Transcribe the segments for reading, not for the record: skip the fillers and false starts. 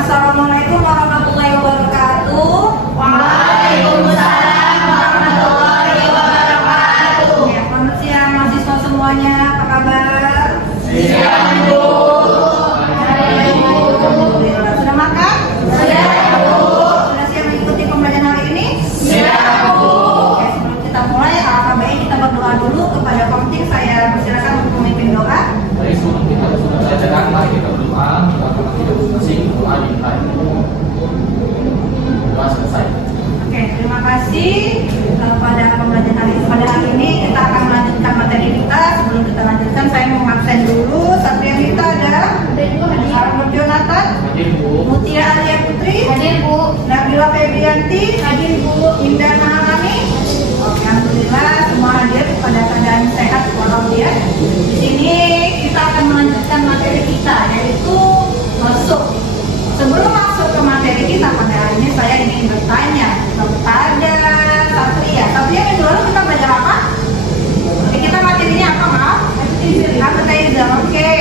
Assalamualaikum warahmatullahi wabarakatuh. Waalaikumsalam warahmatullahi wabarakatuh. Ya, selamat siang mahasiswa semuanya. Apa kabar? Siang, Bu. Alhamdulillah. Sudah makan? Siap, Bu. Sudah siap mengikuti pembelajaran hari ini? Siap, Bu. Oke, sebelum kita mulai, alangkah baik kita berdoa dulu kepada Komting. Saya persilakan untuk memimpin doa. Baik, sebelum kita belajar, mari kita berdoa. Kita akan masing-masing doa dimulai. Doa selesai. Oke, terima kasih pada pembelajaran pada hari ini. Kita akan melanjutkan materi kita. Sebelum kita lanjutkan, saya mau absen dulu. Satria kita ada Armud Jonathan, Hadir, Bu. Mutia Alia Putri, Hadir, Bu. Nabila Febrianti, Hadir, Bu. Indah Maharani. Oke, alhamdulillah semua hadir pada keadaan sehat walafiat. Di sini kita akan melanjutkan materi kita, yaitu masuk. Sebelum masuk ke materi kita pada hari ini, saya ingin bertanya kepada Satria. Satria, minggu lalu kita belajar apa? Oke, kita materinya apa, maaf? Appetizer. Oke,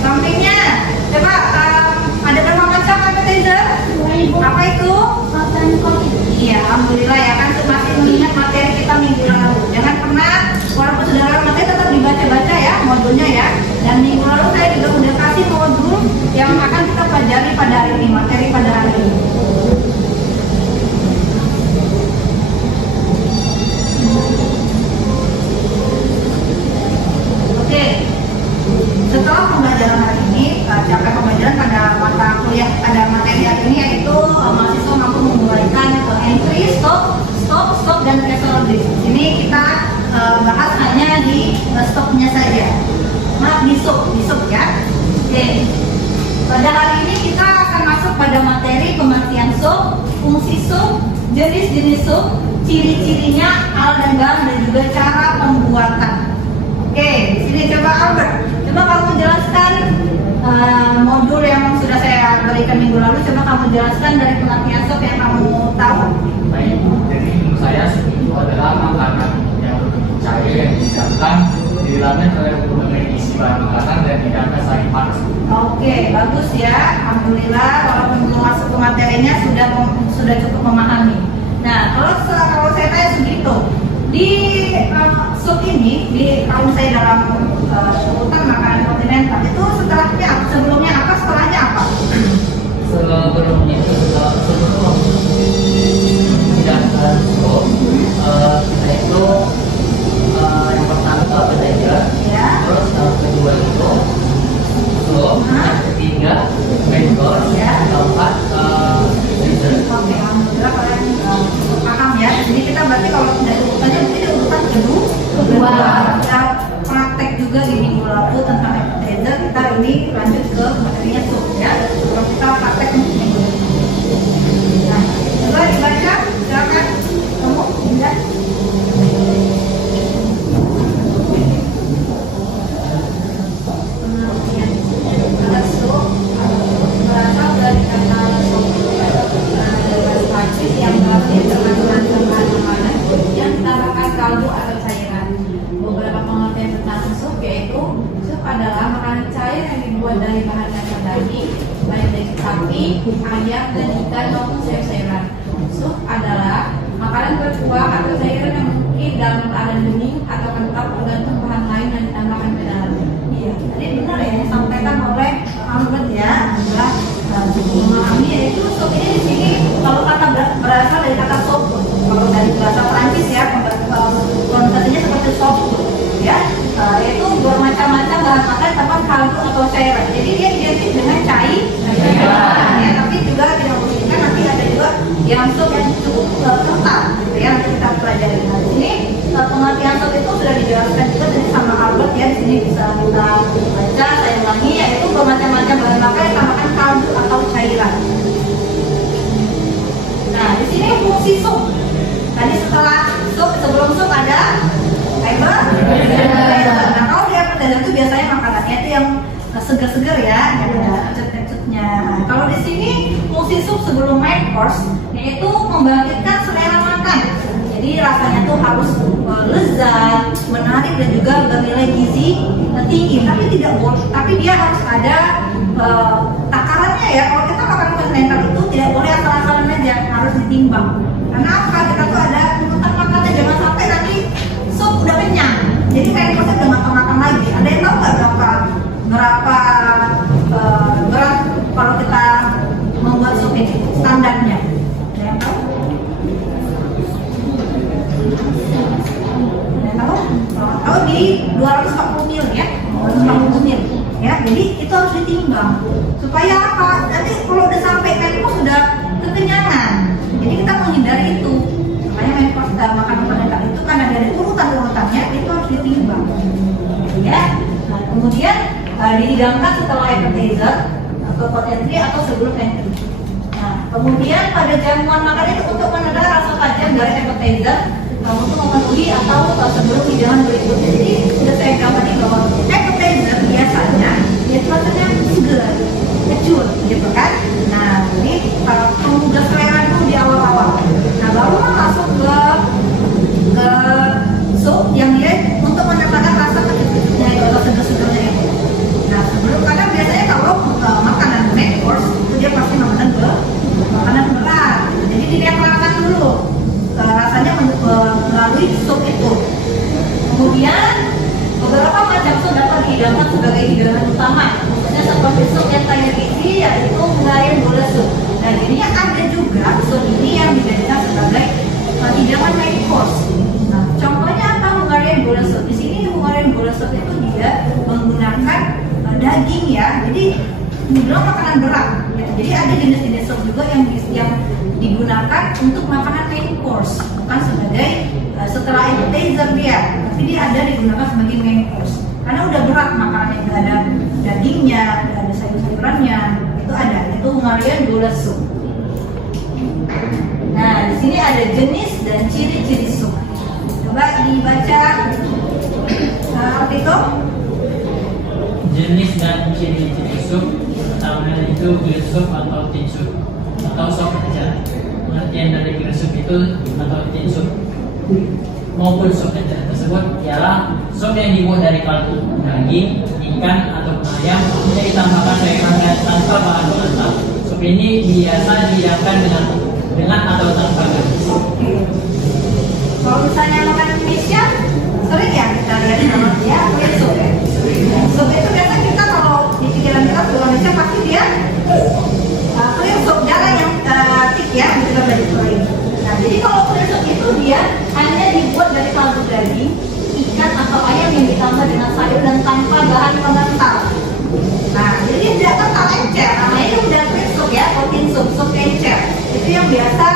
sampingnya coba ada berapa macam appetizer? Apa itu? Iya, alhamdulillah ya kan masih mengingat materi kita minggu lalu. Jangan pernah, walaupun sudah lewat materi tetap dibaca-baca ya modulnya ya. Dan minggu lalu saya juga sudah kasih modul yang akan kita pelajari pada hari ini, materi pada hari ini. Oke, setelah pembelajaran hari ini, capaian pembelajaran pada mata kuliah pada materi hari ini yaitu mahasiswa mampu menguraikan entry, stop, dan metode. Ini kita bahas hanya di stopnya saja. Maaf, di stop ya. Oke. Pada hari ini kita akan masuk pada materi pengertian sub, fungsi sub, jenis-jenis sub, ciri-cirinya, hal dan bahan, dan juga cara pembuatan. Oke, di sini coba Albert, coba kamu jelaskan modul yang sudah saya berikan minggu lalu. Coba kamu jelaskan dari pengertian sub yang kamu tahu. Baik, jadi menurut saya itu adalah makanan yang berbentuk cair yang dihidangkan di dalamnya terdapat berbagai isi bahan makanan dan tidak ada sayur panas. Oke, bagus ya. Alhamdulillah, walaupun belum masuk ke materinya sudah cukup memahami. Nah, kalau saya tanya begitu, di sup ini, kalau saya dalam urutan makanan kontinental itu setelahnya, sebelumnya apa, setelahnya apa? Sebelumnya itu sebelum hidangkan sup, kita itu yang pertama itu appetizer, Ya. terus kedua itu sup, yang ketiga main course, Ya. keempat dessert. Oke, alhamdulillah kalian paham ya. Jadi kita berarti kalau dari urutannya mungkin di urutan kedua. Kita praktek juga di minggu lalu tentang appetizer. Kita ini lanjut ke materinya sup ya. Kalau kita praktek minggu lalu. Nah, coba dibaca, silakan. Kamu tidak? Pengertian ada sup berasal dari kata sup dari Prancis yang berarti terkandungan bahan makanan yang ditambahkan kaldu atau cairan. Beberapa pengertian tentang sup yaitu sup adalah makanan cair yang dibuat dari bahan dasar daging, baik dari sapi, ayam, dan ikan maupun sayur-sayuran. Sup adalah makanan berkuah atau cairan yang mungkin dalam keadaan bening atau kental tergantung bahan lain yang ditambahkan ke dalamnya. Iya, tadi benar ya disampaikan oleh Albert ya. Adalah memahami yaitu sup ini di sini kalau kata berasal dari kata sop, kalau dari bahasa Prancis ya konotasinya seperti sop ya, yaitu bermacam-macam bahan makan tanpa kaldu atau cairan. Jadi dia identik dengan cair ya, tapi juga tidak memungkinkan nanti ada juga yang sup yang cukup kental gitu ya, nanti kita pelajari. Nah, di sini pengertian sup itu sudah dijelaskan juga tadi sama Albert ya. Di sini bisa kita baca, saya ulangi, yaitu bermacam-macam bahan makan yang tambahkan kaldu atau cairan. Nah, di sini fungsi sup. Tadi setelah sup, sebelum sup ada fiber. Nah, kalau dia appetizer itu biasanya makanannya itu yang segar-segar ya, yang ada kecut-kecutnya. Nah, kalau di sini fungsi sup sebelum main course yaitu membangkitkan selera makan. Jadi rasanya tuh harus lezat, menarik, dan juga bernilai gizi tinggi. Tapi tidak boleh, tapi dia harus ada takarannya ya. Kalau kita makan kontinental ditimbang. Karena apa? Kita tuh ada tuntutan makannya, jangan sampai nanti sup udah kenyang. Jadi kayak kita udah makan lagi. Ada yang tahu nggak berapa berat kalau kita membuat sup ini standarnya? Ada yang tahu? Ada yang tahu? Tahu di 240 ml ya, 240 ml. Ya, jadi itu harus ditimbang supaya apa? Nanti kalau udah sampai menopause sudah kekenyangan. Jadi kita menghindari itu. Makanya menopause makanan pendekat itu kan ada urutan-urutannya, itu harus ditimbang. Ya. Nah, kemudian dihidangkan setelah appetizer atau potensi atau sebelum entry. Nah, kemudian pada jamuan makan itu untuk menambah rasa tajam dari appetizer untuk memenuhi atau sebelum hidangan berikutnya. Jadi sudah saya gambarkan bahwa appetizer biasanya dia rasanya segar, kecut, gitu kan? Nah, ini menggugah selera dulu di awal-awal. Nah, baru masuk ke sup yang dia untuk menambahkan rasa kecut-kecutnya itu atau segar-segarnya itu. Nah, sebelum kadang biasanya kalau makanan main course itu dia pasti makanan berat. Jadi dideklarasikan dulu rasanya melalui sup itu. Kemudian beberapa macam sup dapat dihidangkan sebagai hidangan utama. Maksudnya seperti sup yang kaya gizi yaitu Hungarian bola sup. Dan ini ada juga sup ini yang dijadikan sebagai hidangan main course. Nah, contohnya apa Hungarian bola sup? Di sini Hungarian bola sup itu dia menggunakan daging ya. Jadi dibilang makanan berat. Ya. Jadi ada jenis-jenis sup juga yang digunakan untuk makanan main course, bukan sebagai setelah appetizer dia, tapi dia ada digunakan sebagai main course. Karena udah berat makanannya, ada dagingnya, ada sayur-sayurannya, itu Hungarian bola sup. Nah, di sini ada jenis dan ciri-ciri sup. Coba dibaca itu. Jenis dan ciri-ciri sup pertama itu grill soup atau tin soup atau sop kecil. Pengertian dari grill soup itu atau tin soup maupun sop kecil tersebut ialah sup yang dibuat dari kaldu, daging, ikan atau ayam yang ditambahkan rekannya tanpa bahan pengental. Sup ini biasa dihidangkan dengan atau tanpa garis. Kalau misalnya makan Indonesia, sering ya kita lihat nama dia grill soup ya. Sup itu biasa kita kalau di pikiran kita di Indonesia pasti dia grill soup jarang yang thick ya, kita belajar lain. Nah, jadi kalau grill soup itu dia hanya dibuat dari kaldu daging, ikan atau ayam yang ditambah dengan sayur dan tanpa bahan pengental. Nah, jadi tidak kental encer, namanya itu udah grill soup ya, protein soup, sup encer. Itu yang biasa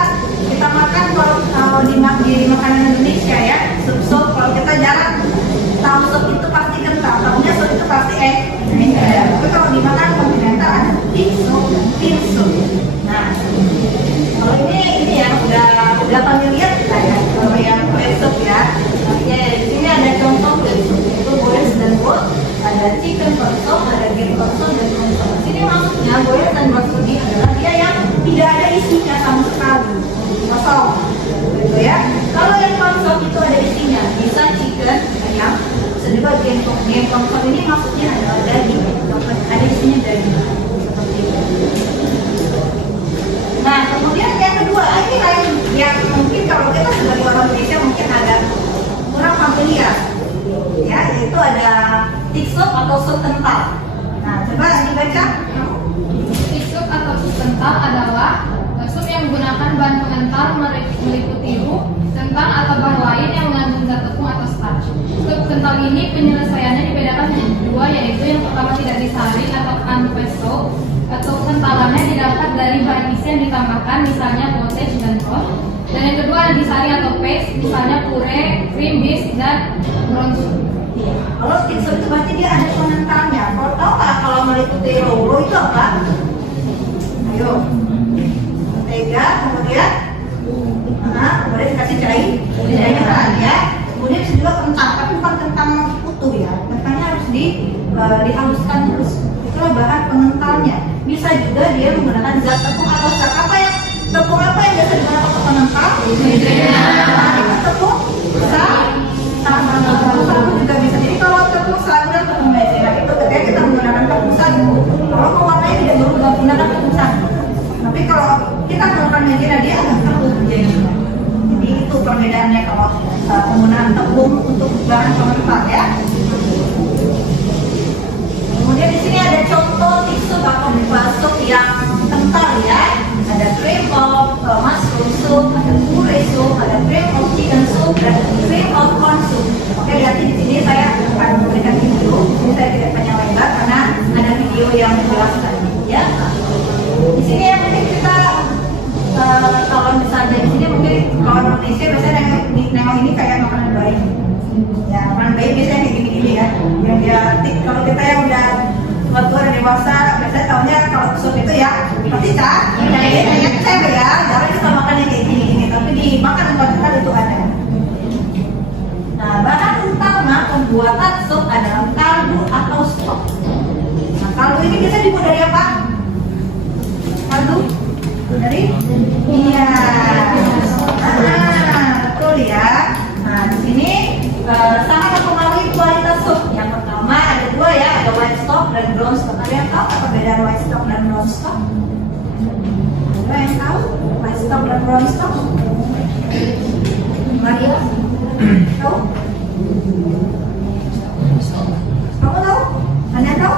kita makan kalau di makanan Indonesia ya, sup kalau kita jarang tahu sup itu pasti kental, tahunya sup itu pasti encer. Tapi kalau di makanan kontinental ada thick soup dan thin soup. Nah, kalau ini ya udah familiar kita ya, kalau yang grill soup ya. Ya, di sini ada contoh grill soup, itu boils dan broth, ada chicken corn soup, ada green corn soup dan corn soup. Ini maksudnya boils dan broth ini adalah dia yang tidak ada isinya sama sekali, kosong, gitu ya. Kalau yang corn soup itu ada isinya, bisa chicken, ayam, bisa juga green corn soup ini maksudnya adalah daging, ada isinya daging, seperti itu. Nah, kemudian yang kedua, ini lain yang mungkin kalau kita sebagai orang Indonesia mungkin ada kurang familiar, ya, yaitu ada thick soup atau sup kental. Nah, coba dibaca. Thick soup atau sup kental adalah sup yang menggunakan bahan pengental meliputi roux, kentang atau bahan lain yang mengandung zat tepung atau starch. Sup kental ini penyelesaiannya dibedakan menjadi dua, yaitu yang pertama tidak disari atau unpesto, atau kentalannya didapat dari bahan isi yang ditambahkan, misalnya cottage dan broth. Dan yang kedua ada disari atau paste, misalnya puree, cream cheese dan brown soup. Kalau thick soup itu berarti dia ada pengentalnya. Kalau tahu nggak kalau meliputi roux itu apa? Ayo, mentega, kemudian dikasih cairnya kan ya. Kemudian juga kentang, tapi bukan kentang utuh ya. Kentangnya harus dihaluskan terus. Itulah bahan pengentalnya. Bisa juga dia menggunakan zat tepung atau zat apa yang biasa digunakan untuk pengental? Tepung sagu juga bisa. Jadi kalau tepung sagu dan tepung maizena itu ketika kita menggunakan tepung sagu, kalau pewarnanya tidak berubah menggunakan tepung sagu. Tapi kalau kita menggunakan maizena dia akan terbuka. sup yang kental ya. Ada cream of mushroom soup, ada puree soup, ada cream of chicken soup, dan cream of corn soup. Oke, berarti di sini saya akan memberikan video. Ini saya tidak panjang lebar karena ada video yang menjelaskan ya. Di sini yang mungkin kita kalau misalnya di sini mungkin kalau Indonesia biasanya nengok ini kayak makanan bayi. Ya, makanan bayi biasanya kayak gini-gini ya. Yang dia kalau kita yang udah tua dan dewasa biasanya tahunya kalau sup itu ya pasti kan kayak saya ya jarang kita makan yang kayak gini tapi di makanan konvensional itu ada. Nah, bahan utama pembuatan sup adalah kaldu atau stok. Nah, kaldu ini biasanya dibuat dari apa? Kaldu dari iya, betul ya. Nah, di sini sangat mempengaruhi kualitas sup. Yang pertama ada dua ya, ada white stock dan brown stock. Ada yang tahu apa perbedaan white stock dan brown stock? Ada yang tahu white stock dan brown stock? Maria, tahu? Kamu tahu? Ada yang tahu?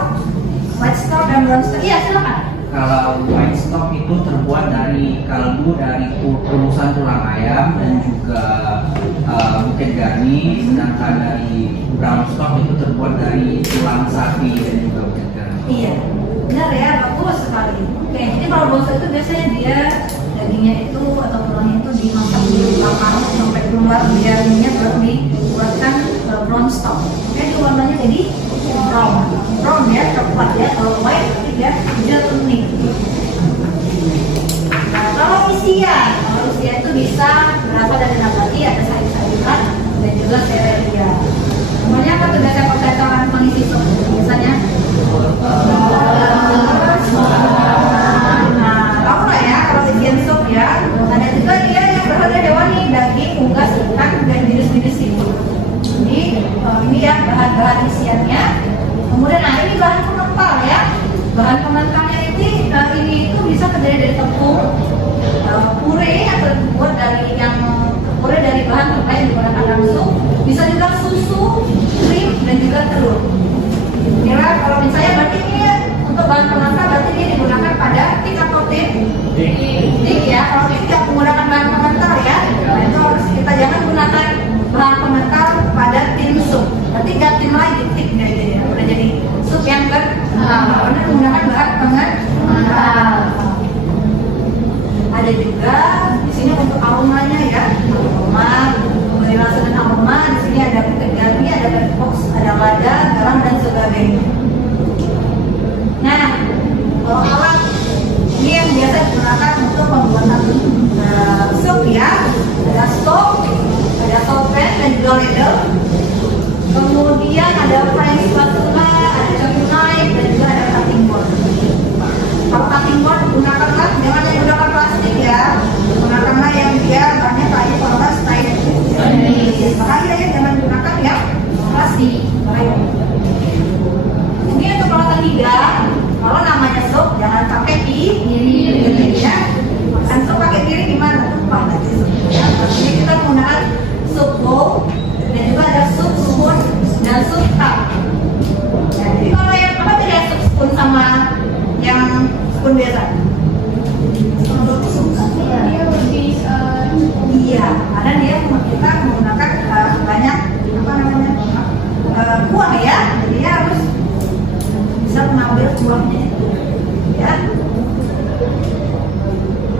White stock dan brown stock? Iya, silakan. Kalau white stock itu terbuat dari kaldu dari rebusan tulang ayam dan juga bukit gani, sedangkan dari brown stock itu terbuat dari tulang sapi dan juga bukit gani. Iya, benar ya, bagus sekali. Oke, jadi kalau brown stock itu biasanya dia dagingnya itu atau tulangnya itu dimasak dulu lama sampai keluar biar minyak baru dibuatkan brown stock. Oke, itu warnanya jadi brown ya, coklat ya. Kalau white dia kuning. Nah, kalau isian itu bisa berasal dari nabati, ada sayur-sayuran dan juga sereal. Semuanya apa tuh biasanya kalau mengisi sup biasanya? Nah, tahu lah ya kalau isian sup ya. Ada juga dia yang berasal dari hewani, daging, unggas, ikan dan jenis-jenis itu. Jadi ini ya bahan-bahan isiannya. Kemudian nah ini bahan pengental ya. Bahan pengentalnya ini itu bisa terdiri dari tepung, puree atau dibuat dari yang puree dari bahan terbaik yang digunakan dalam sup. Bisa juga susu, krim dan juga telur. Kira kalau misalnya berarti ini untuk bahan pengental berarti ini digunakan pada tik atau tik? Tik ya. Kalau tidak menggunakan bahan pengental ya, nah itu harus kita jangan gunakan bahan pengental pada tin sup. Nanti ganti lagi tiknya jadi udah jadi sup yang menggunakan bahan pengental. Ada juga di sini untuk aromanya ya, aroma, memberi rasa dan aroma. Di sini ada bukit gani, ada black box, ada lada, garam dan sebagainya. Nah, kalau alat ini yang biasa digunakan untuk pembuatan sup ya, ada stok, ada saucepan dan juga ladle. Kemudian ada frying spatula, ada chopping knife dan juga ada cutting board. Kalau cutting board gunakanlah jangan yang gunakan plastik ya, gunakanlah yang dia bahannya kayu kalau nggak stainless. Makanya ya jangan gunakan yang plastik. Ini untuk peralatan lidah. Kalau namanya sup jangan pakai piring ya. Makan sup pakai piring gimana? Tumpah nanti supnya. Artinya kita menggunakan sup bowl dan juga ada sup spoon dan sup cup. Nah, jadi kalau yang apa beda sup spoon sama yang spoon biasa? Dia lebih Iya, karena dia kita menggunakan banyak apa namanya kuah ya, jadi dia harus bisa mengambil kuahnya itu, ya.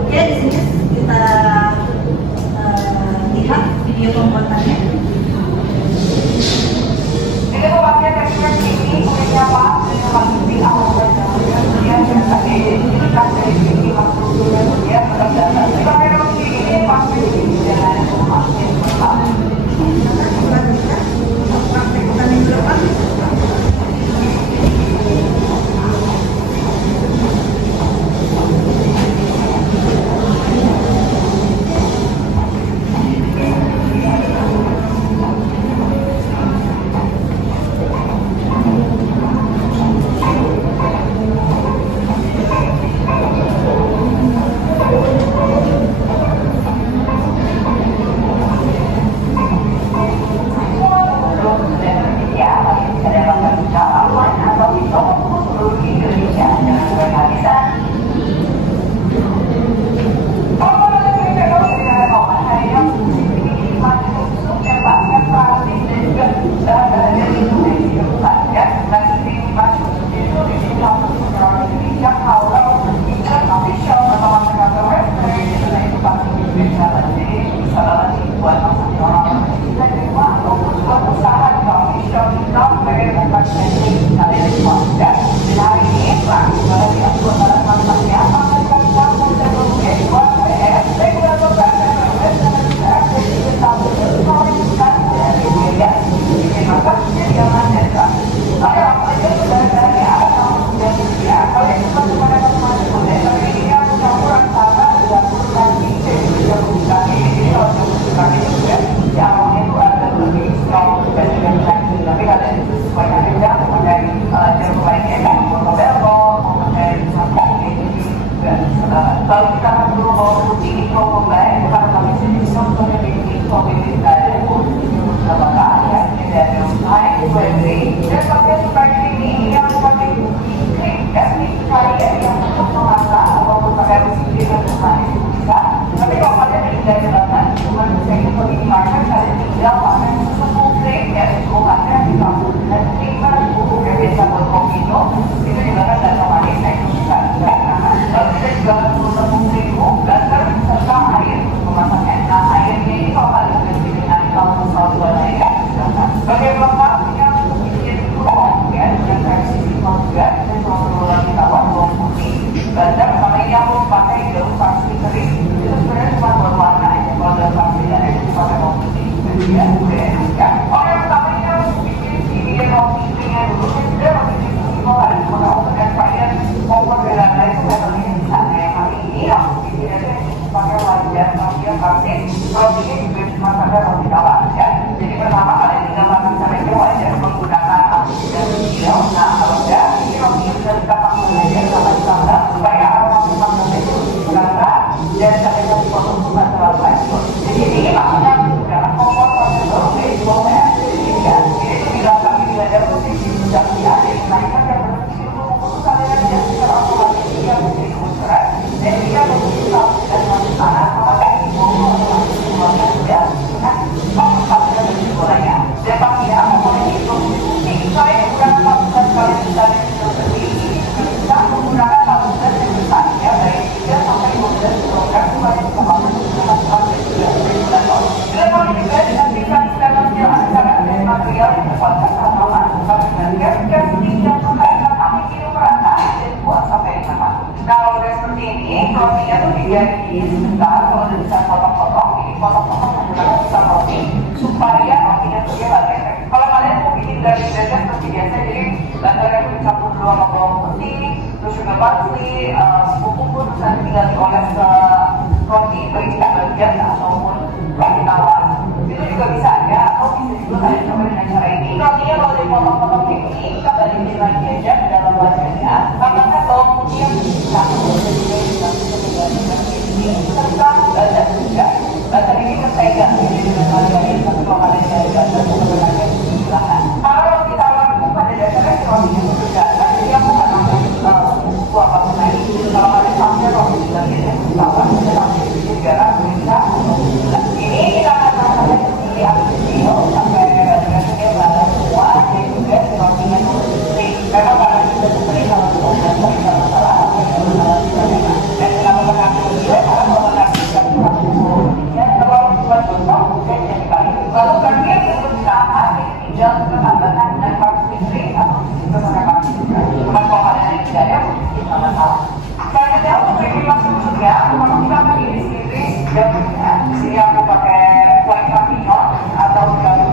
Oke, di sini kita lihat video pembuatannya. kondisi market kalian tinggal pakai susu cream ya, susu makan di kampus dan creamer susu yang biasa buat kopi itu juga kan dan manis saya suka juga. Lalu kita juga perlu tepung terigu, garam serta air untuk memasaknya. Nah airnya ini kalau kalian beli dengan kampus buatnya ya. Sebagai pelengkapnya bikin kurang ya, dan versi simple juga. Kita cuma perlu lagi tawar bawang putih, garam sama ini aku pakai daun parsley kering. Itu sebenarnya cuma buat warna aja. Kalau daun parsley dan itu pakai bawang putih. Ya, udah ya. Oke, pertama ini harus bikin si roti nya dulu. Ini roti simple harus mengawal dan saya kompor dengan lain itu metodenya bisa kayak kali ini aku bikin aja pakai wajan roti yang klasik. Rotinya juga cuma pakai roti tawar ya. Jadi pertama kalian tinggal makan sampai wajan menggunakan api dan kecil. Nah kalau enggak, ini rotinya sudah kita panggung aja sama ditambah supaya aroma panggung itu terasa dan sampai kita dipotong bukan terlalu hancur. Jadi ini maksudnya menggunakan kompor prosedur dari bawah ya. Ini tuh dilengkapi dengan ada posisi sudah diaduk. Nah ini kan yang berarti kalian tidak bisa otomatis dia menjadi kucuran dan dia memiliki saus dan masuk tanah maka ini bumbu otomatis semuanya sudah nah masuk sausnya dan semuanya dan pastinya apa boleh itu saya menggunakan saus dan kalian bisa seperti ini bisa menggunakan saus dan yang besar ya dari 3 sampai 15 kilogram kalian bisa masuk dengan saus dan juga dan kalau juga dinantikan dalamnya antara material yang terkuatkan atau masukkan dengan gas yang mengkaitkan api itu merata dan buat sampai mana. Kalau udah seperti ini, rotinya tuh dibiarin sebentar. Kalau udah bisa potong-potong, ini potong-potong menggunakan bisa roti supaya rotinya tuh dia nggak ketek. Kalau kalian mau bikin dari dada seperti biasa, jadi bahannya tuh dicampur dulu sama bawang putih, terus juga parsley, bumbu terus nanti tinggal dioles ke roti berikan bagian ataupun roti tawar. Itu juga bisa ya, atau bisa juga kalian coba dengan cara ini. Rotinya kalau dipotong-potong kayak ini, kita balikin lagi aja ke dalam wajannya. Tambahkan bawang putih yang besar, serta garam juga. Garam ini mentega, jadi dengan kalian tapi kalau kalian dari garam sebenarnya silakan. Kalau roti tawar itu pada dasarnya si rotinya itu bergaram, jadi aku nggak nambah bumbu apapun lagi. Kalau kalian sampai roti lagi yang tawar, kita sampai sedikit garam, bisa. Ini kita akan masak pilih api kecil sampai rasanya garam semua dan juga si rotinya itu kering. Memang karena kita sering kalau belum dan tidak masalah, dan kenapa makan juga karena kalau makan juga kurang ya terlalu buat gosong mungkin jadi kayu. Lalu kami yang berusaha ini tinggal kita tambahkan dengan parsley kering atau kita pakai parsley. Cuma kalau kalian yang tidak ada kita masalah. Selanjutnya untuk bikin masuknya, kalau kita akan iris-iris daunnya. Di sini aku pakai white papillon atau daun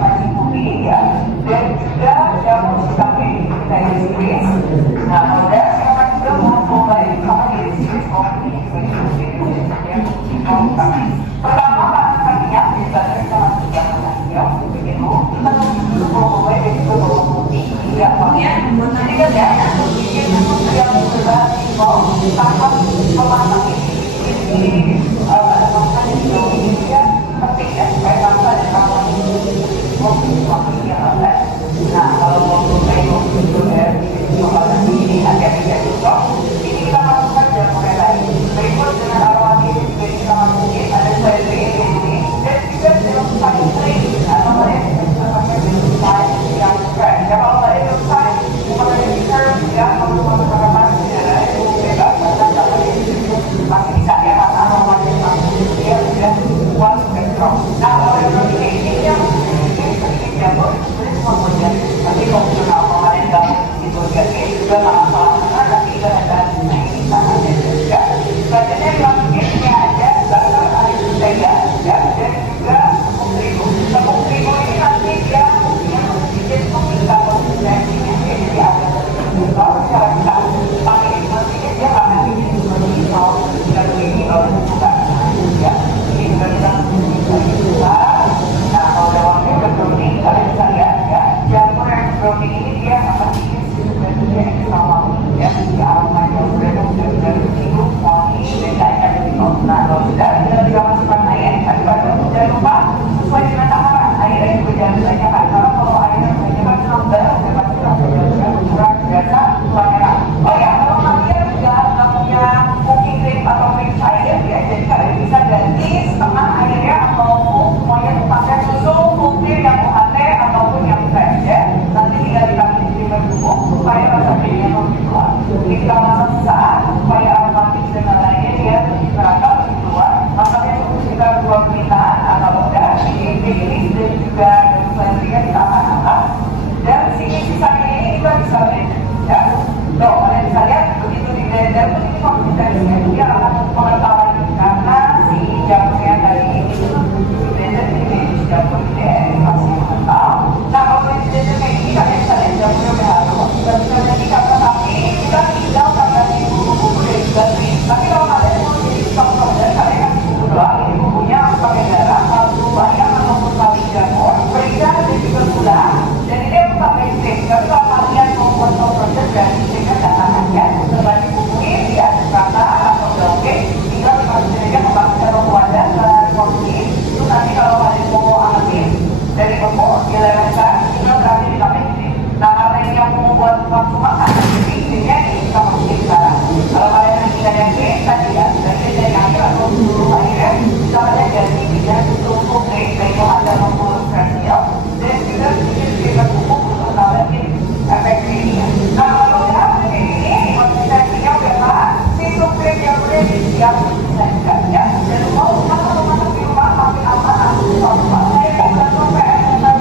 yang disajikan ya. Dan mau masuk di rumah pakai apa? Saya bukan PS tentang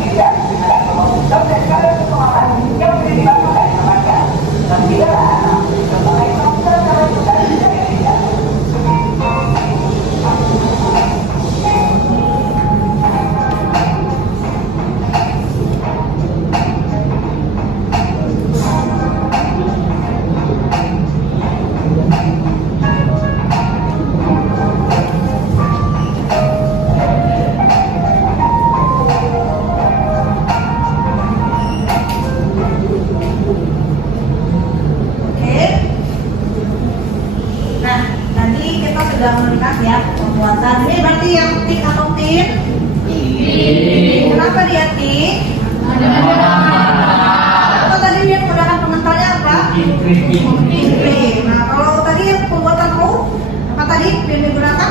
tidak. Dan sekarang kesempatan yang diberikan oleh temannya. Dan tidak ada. Sebagai konser dan tidak. Oke. Nah, tadi kita sudah melihat ya pembuatan. Ini berarti yang tik atau tin? Kenapa dia tik? Apa tadi yang menggunakan pengentalnya apa? Imprim. Nah, kalau tadi yang pembuatan U, apa tadi yang digunakan?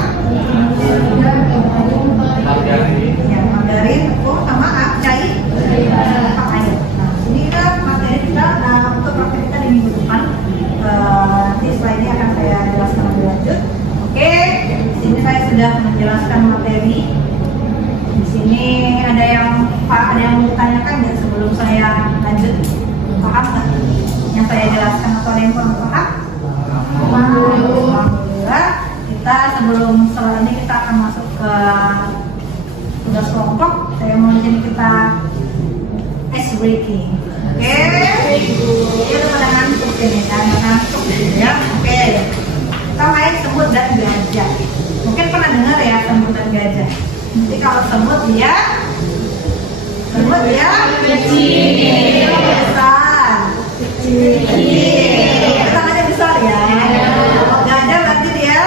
Ya, Mandarin, U sama A, cair. Pakai. Nah, ini kan materi kita. Nah, untuk praktek kita di minggu depan. Nanti setelah ini akan saya jelaskan lebih lanjut. Oke, di sini saya sudah menjelaskan materi. Di sini ada yang mau tanyakan nggak sebelum saya lanjut? Paham nggak yang saya jelaskan atau ada yang kurang paham? Alhamdulillah. Kita setelah ini kita akan masuk ke tugas kelompok. Saya mau jadi kita ice breaking. Oke, ini udah pada ngantuk ini, jangan ngantuk ya. Oke, kita main semut dan gajah. Mungkin pernah dengar ya semut dan gajah. Jadi kalau semut dia kecil, besar, kecil, tangannya besar ya. Kalau gajah berarti dia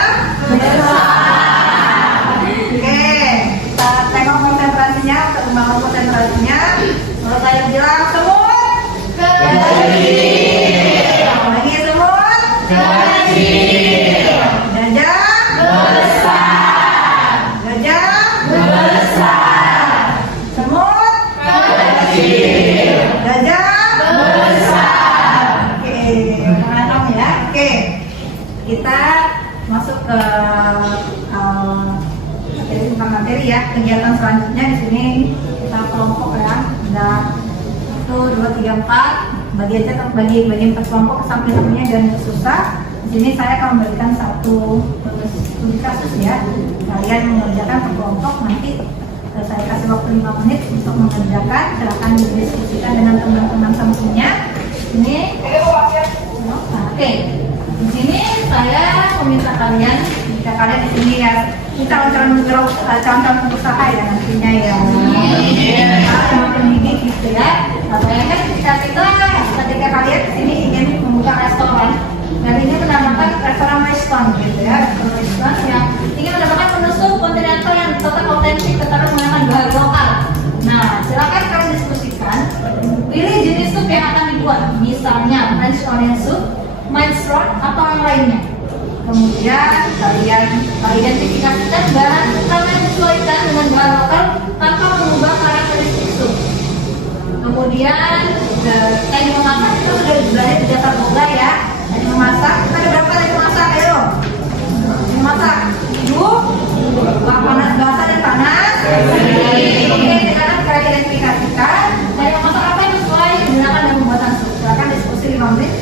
besar. Oke, kita tengok konsentrasinya, untuk membangun konsentrasinya. Kalau saya bilang semut kecil, lagi semut kecil, gajah besar, gajah besar, semut kecil, gajah besar. Oke, paham ya? Oke, kita masuk ke materi ya. Kegiatan selanjutnya di sini kita kelompok ya. Ada 1, 2, 3, 4 bagi aja bagi 4 kelompok samping-sampingnya dan susah. Di sini saya akan memberikan satu studi kasus ya. Kalian mengerjakan per kelompok, nanti saya kasih waktu 5 menit untuk mengerjakan. Silakan didiskusikan dengan teman-teman sampingnya. Ini oke. Di sini saya meminta kalian, jika kalian di sini ya calon-calon pengusaha ya nantinya ya. Semakin tinggi gitu ya. Bayangkan ketika kalian di sini ingin membuka restoran dan ingin mendapatkan restoran Weston gitu ya, restoran Weston yang ingin mendapatkan menu sup kontinental yang tetap otentik, tetap menggunakan bahan lokal. Nah, silakan kalian diskusikan, pilih jenis sup yang akan dibuat, misalnya French onion soup, minestrone atau yang lainnya. Kemudian kalian identifikasikan bahan utama yang disesuaikan dengan bahan lokal tanpa mengubah karakteristik sup. Kemudian teknik memasak itu sudah belajar di dasar boga ya. Teknik memasak, kita ada berapa teknik memasak? Ayo memasak hidup, panas basah dan panas. Oke, sekarang kita identifikasikan teknik memasak apa yang sesuai digunakan dalam pembuatan sup. Silakan diskusi 5 menit.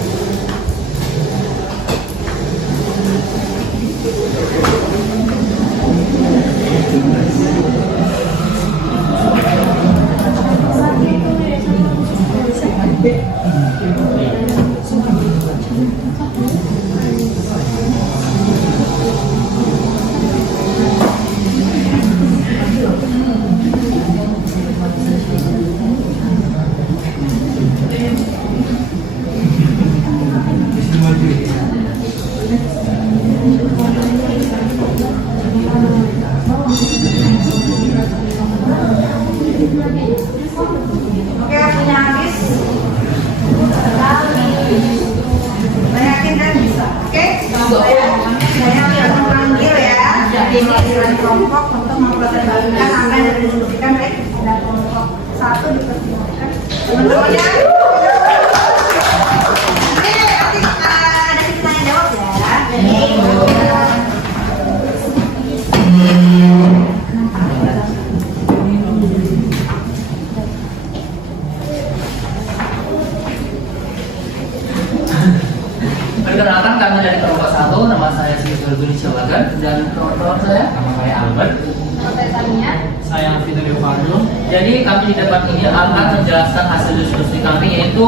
Oke, waktunya habis. Banyakin dan bisa. Oke, saya akan memanggil ya. Jadi ini kelompok untuk mempresentasikan apa yang didiskusikan baik pada kelompok 1 dipresentasikan. Teman-temannya. Oke, nanti ada kita yang jawab ya. Perkenalkan, kami dari kelompok 1, nama saya Sigit Guni Celagan, dan kawan-kawan saya, nama saya Albert. Nama saya Tania. Saya Fitri Fadlu. Jadi kami di depan ini akan menjelaskan hasil diskusi kami, yaitu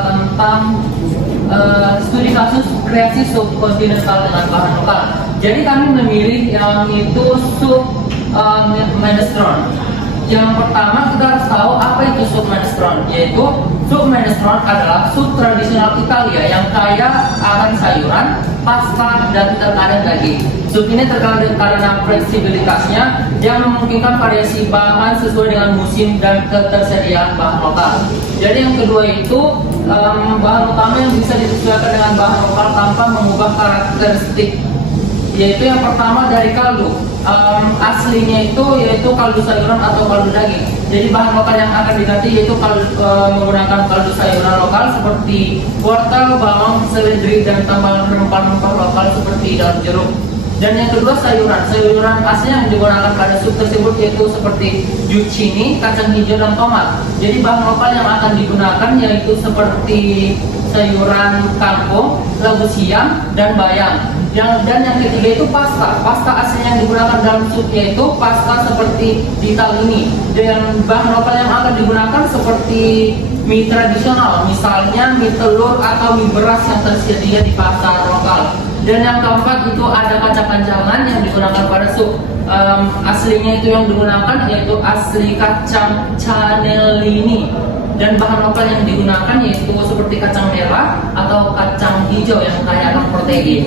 tentang studi kasus kreasi subkontinental dengan bahan lokal. Jadi kami memilih yang itu submenestron. Yang pertama kita harus tahu apa itu submenestron, yaitu submenestron adalah sub tradisional Italia yang kaya akan sayuran, pasta, dan terkadang daging. Sup ini terkenal karena fleksibilitasnya yang memungkinkan variasi bahan sesuai dengan musim dan ketersediaan bahan lokal. Jadi yang kedua itu bahan utama yang bisa disesuaikan dengan bahan lokal tanpa mengubah karakteristik, yaitu yang pertama dari kaldu. Aslinya itu yaitu kaldu sayuran atau kaldu daging. Jadi bahan lokal yang akan diganti yaitu menggunakan kaldu sayuran lokal seperti wortel, bawang, seledri, dan tambahan rempah-rempah lokal seperti daun jeruk. Dan yang kedua sayuran asli yang digunakan pada sup tersebut yaitu seperti zucchini, kacang hijau, dan tomat. Jadi bahan lokal yang akan digunakan yaitu seperti sayuran kangkung, labu siam, dan bayam. Dan yang ketiga itu pasta. Pasta asli yang digunakan dalam sup yaitu pasta seperti di Italia ini. Dan bahan lokal yang akan digunakan seperti mie tradisional, misalnya mie telur atau mie beras yang tersedia di pasar lokal. Dan yang keempat itu ada kacang-kacangan yang digunakan pada sup. Aslinya itu yang digunakan yaitu asli kacang cannellini. Dan bahan lokal yang digunakan yaitu seperti kacang merah atau kacang hijau yang kaya akan protein.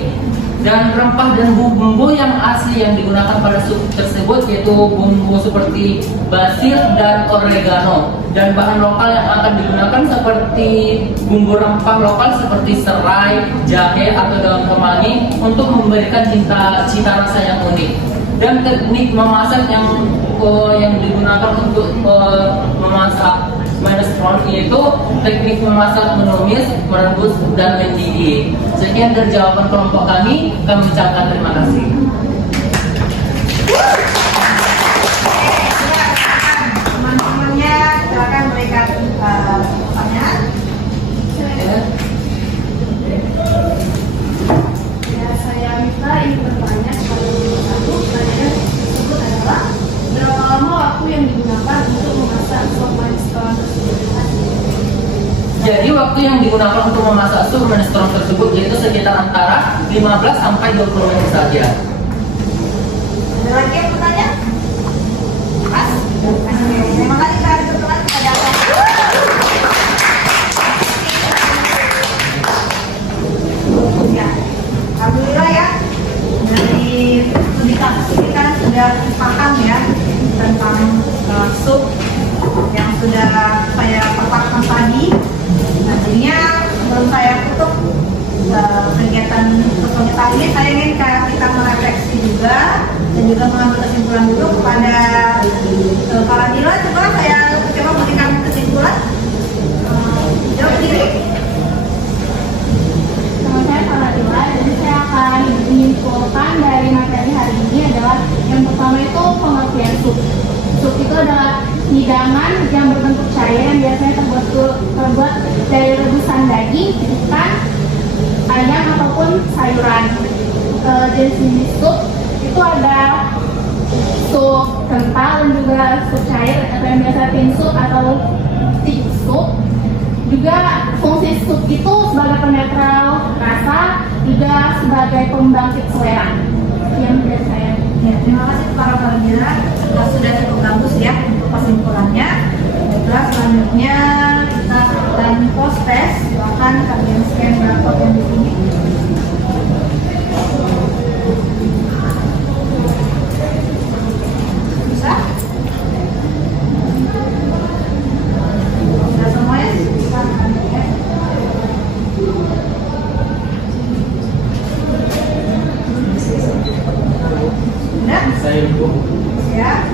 Dan rempah dan bumbu yang asli yang digunakan pada sup tersebut yaitu bumbu seperti basil dan oregano. Dan bahan lokal yang akan digunakan seperti bumbu rempah lokal seperti serai, jahe, atau daun kemangi untuk memberikan cita rasa yang unik. Dan teknik memasak yang digunakan untuk memasak minestrone yaitu teknik memasak menumis, merebus, dan mendidih. Sekian dari jawaban kelompok kami ucapkan terima kasih. Teman-temannya silakan berikan pertanyaan. Ya, saya Mita ingin bertanya kepada nomor 1. Pertanyaan tersebut adalah berapa lama waktu yang digunakan untuk memasak sop minestrone tersebut? Jadi waktu yang digunakan untuk memasak sup minestrone tersebut yaitu sekitar antara 15 sampai 20 menit saja. Ada lagi yang bertanya? Mas? Terima kasih kalian berkenan kepada ya, alhamdulillah ya. Dari studi kasus ini kan sudah paham ya tentang sup yang sudah saya paparkan tadi. Nantinya sebelum saya tutup kegiatan personil kali ini, saya ingin kita merefleksi juga dan juga mengambil kesimpulan dulu kepada para Dila. Coba saya coba berikan kesimpulan. Jawab sendiri. Nama saya Faradila dan saya akan menyimpulkan dari materi hari ini adalah yang pertama itu pengertian sup. Sup itu adalah hidangan yang berbentuk cair yang biasanya terbuat dari rebusan daging, ikan, ayam ataupun sayuran. Jenis sup itu ada sup kental dan juga sup cair atau yang biasa tin sup atau thick sup. Juga fungsi sup itu sebagai penetral rasa, juga sebagai pembangkit selera. Yang dari saya. Ya, terima kasih para pengira. Sudah cukup bagus ya untuk kesimpulannya. Baiklah, selanjutnya kita akan post test. Silakan kalian scan barcode yang di sini. Bisa? Sudah semuanya? Silakan ya. Sudah? Saya Ibu. Ya.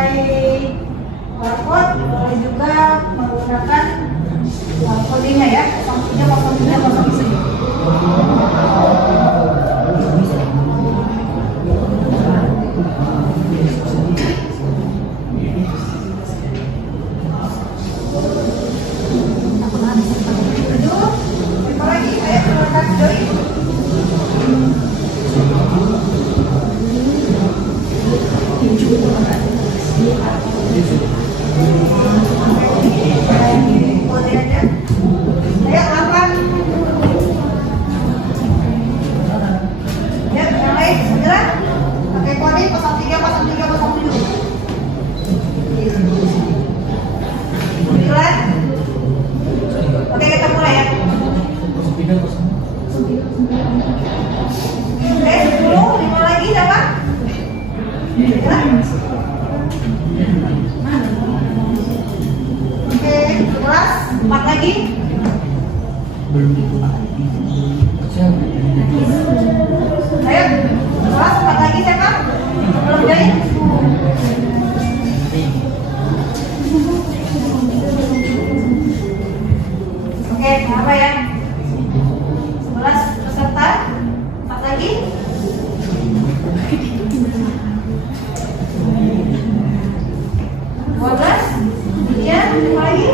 pakai barcode, boleh juga menggunakan kodenya ya, 030307. Lima lagi, ayo silakan Joy. Boleh aja. Ayo 8. Ya, yang lain segera pakai kode 030307. 9. Oke, kita mulai ya. Oke, 10, 5 lagi siapa? Segera. Oke, 11, 4 lagi. Ayo, 11, 4 lagi siapa? Belum jadi? Oke, apa ya? 11 peserta, 4 lagi. Iya, 5 lagi.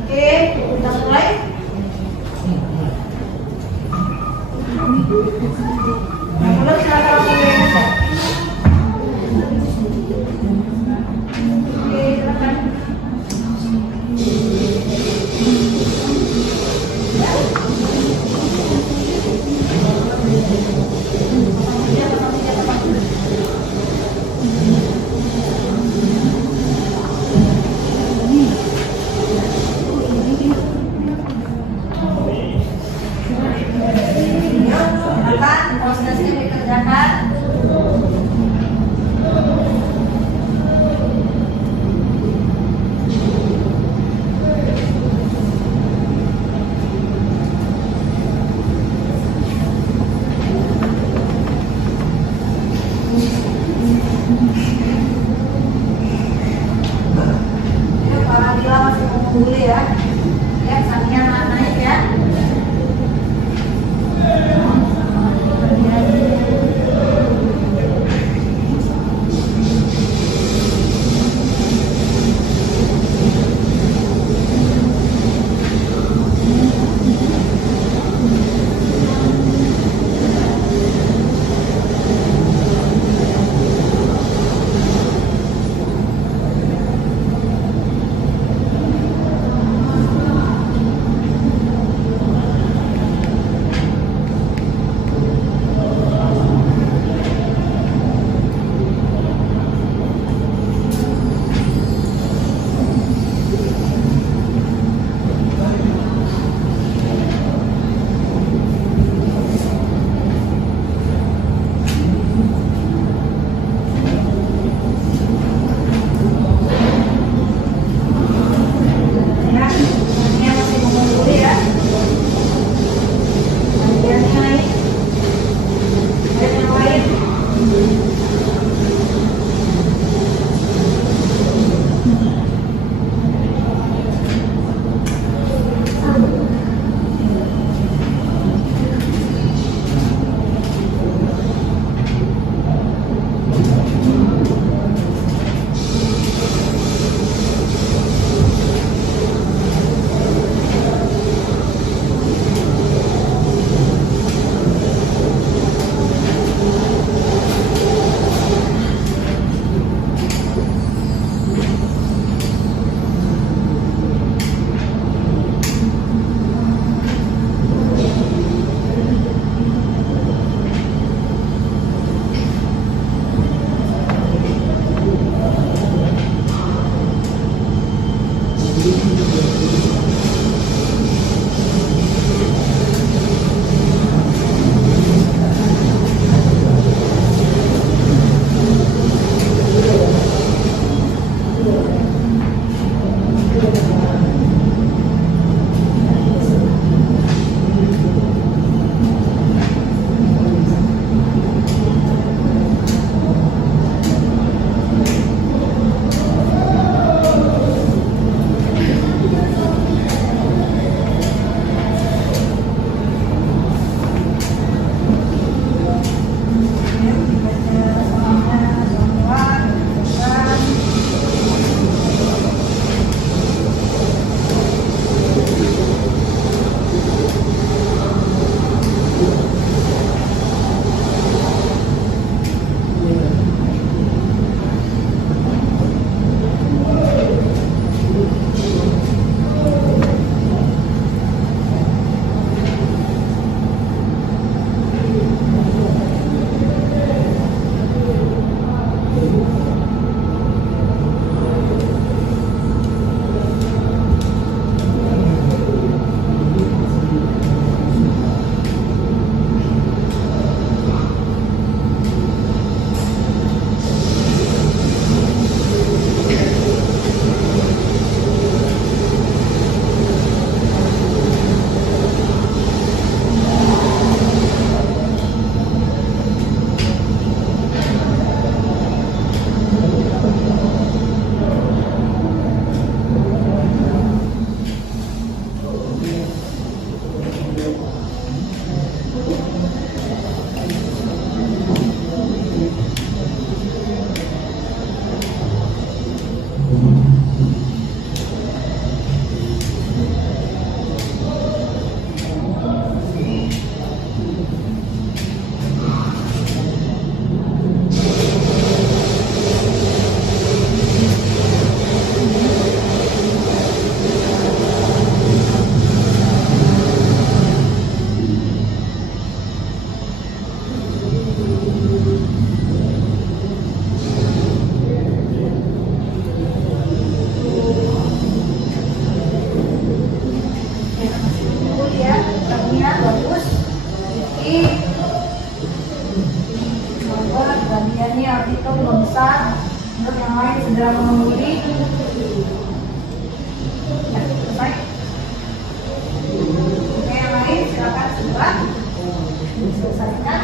Oke, kita mulai. Yang belum silakan langsung dimasuk. Oke, silakan. Silakan, proses ini dikerjakan. Ya, baginya bagus. Ini bagiannya arti itu belum besar. Untuk yang lain segera mengungguli. Ya, selesai. Oke, yang lain silakan segera selesaikan.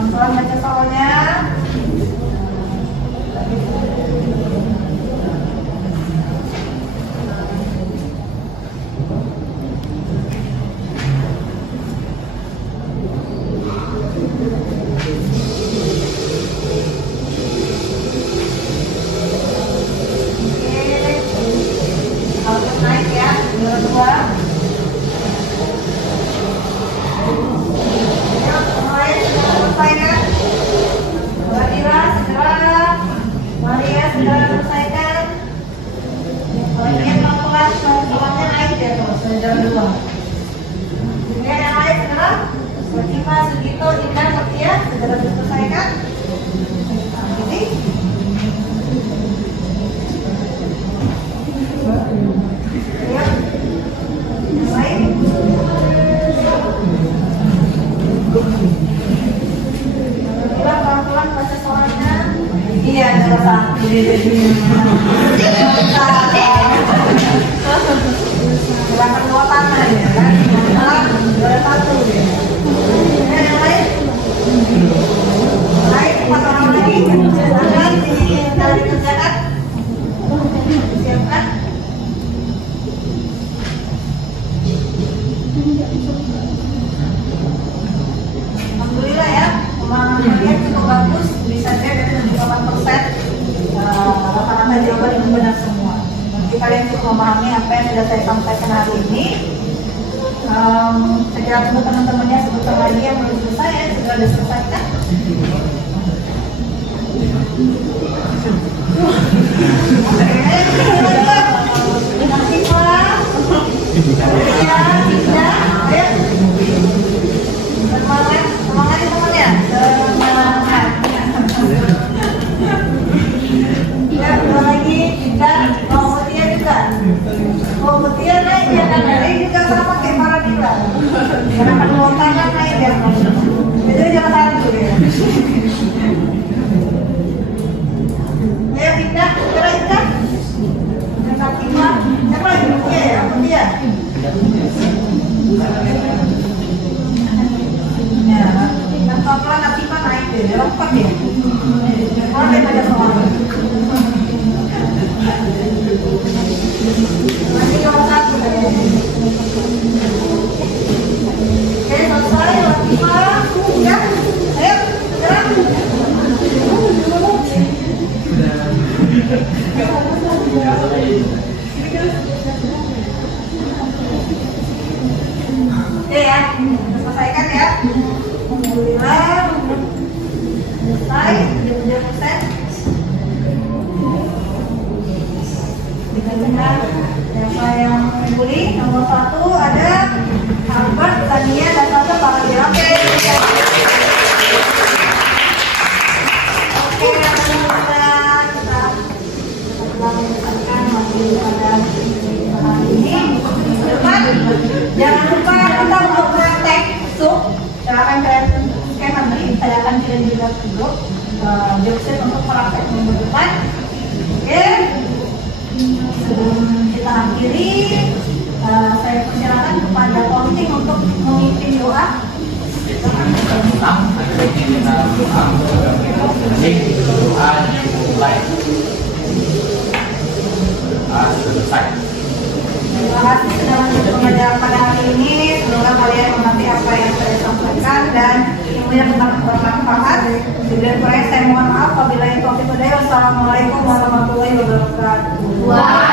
Pelan-pelan baca soalnya. Harus naik ya, dua. Iya, ada satu. Silakan dua tangan ya kan? Ada satu ya. Yang lain? Lain 4 orang lagi. Silakan tinggal dikerjakan. Siapkan. Alhamdulillah ya, pemahaman kalian cukup bagus, bisa dari 78%. Rata-rata jawaban itu benar semua. Nanti kalian cukup memahami apa yang sudah saya sampaikan hari ini. Saya kira tunggu teman-temannya sebentar lagi yang belum selesai ya, sudah diselesaikan. Masih kurang? Ya, tidak. Ayo. Semangat, semangat ya teman-teman ya. Semangat. Ya, dua lagi, tiga. Mau Mutia juga. Mau Mutia naik ya kan? Naik juga sama kayak para Dila. Jangan lupa tangan naik ya. Itu jangan satu ya. Ayo pindah, segera pindah. Yang kaki mah, siapa lagi Mutia ya? Mutia. Ya, kan pelan nanti mah naik deh, lompat ya. Kalau daripada soal. Masih nomor 1 deh. Oke, selesai. Latifah, ya. Ayo, gerak. Oke ya, selesaikan ya. Alhamdulillah. Selesai, 70%. Siapa yang membuli? Nomor 1 ada Albert, Tania, dan Tante Bahagia. Oke, kita lanjutkan masih pada ini. Depan, jangan lupa kita untuk praktek sup. Silakan kalian nanti saya akan kirim juga ke grup jokset untuk praktek minggu depan. Oke, sebelum kita akhiri, saya persilakan kepada Komting untuk memimpin doa. Selesai. Terima kasih sudah menonton pengajaran pada hari ini. Semoga kalian mengerti apa yang saya sampaikan dan ilmunya bermanfaat. Bila kurang saya mohon maaf. Wabillahi taufiq wal hidayah. Wassalamualaikum warahmatullahi wabarakatuh.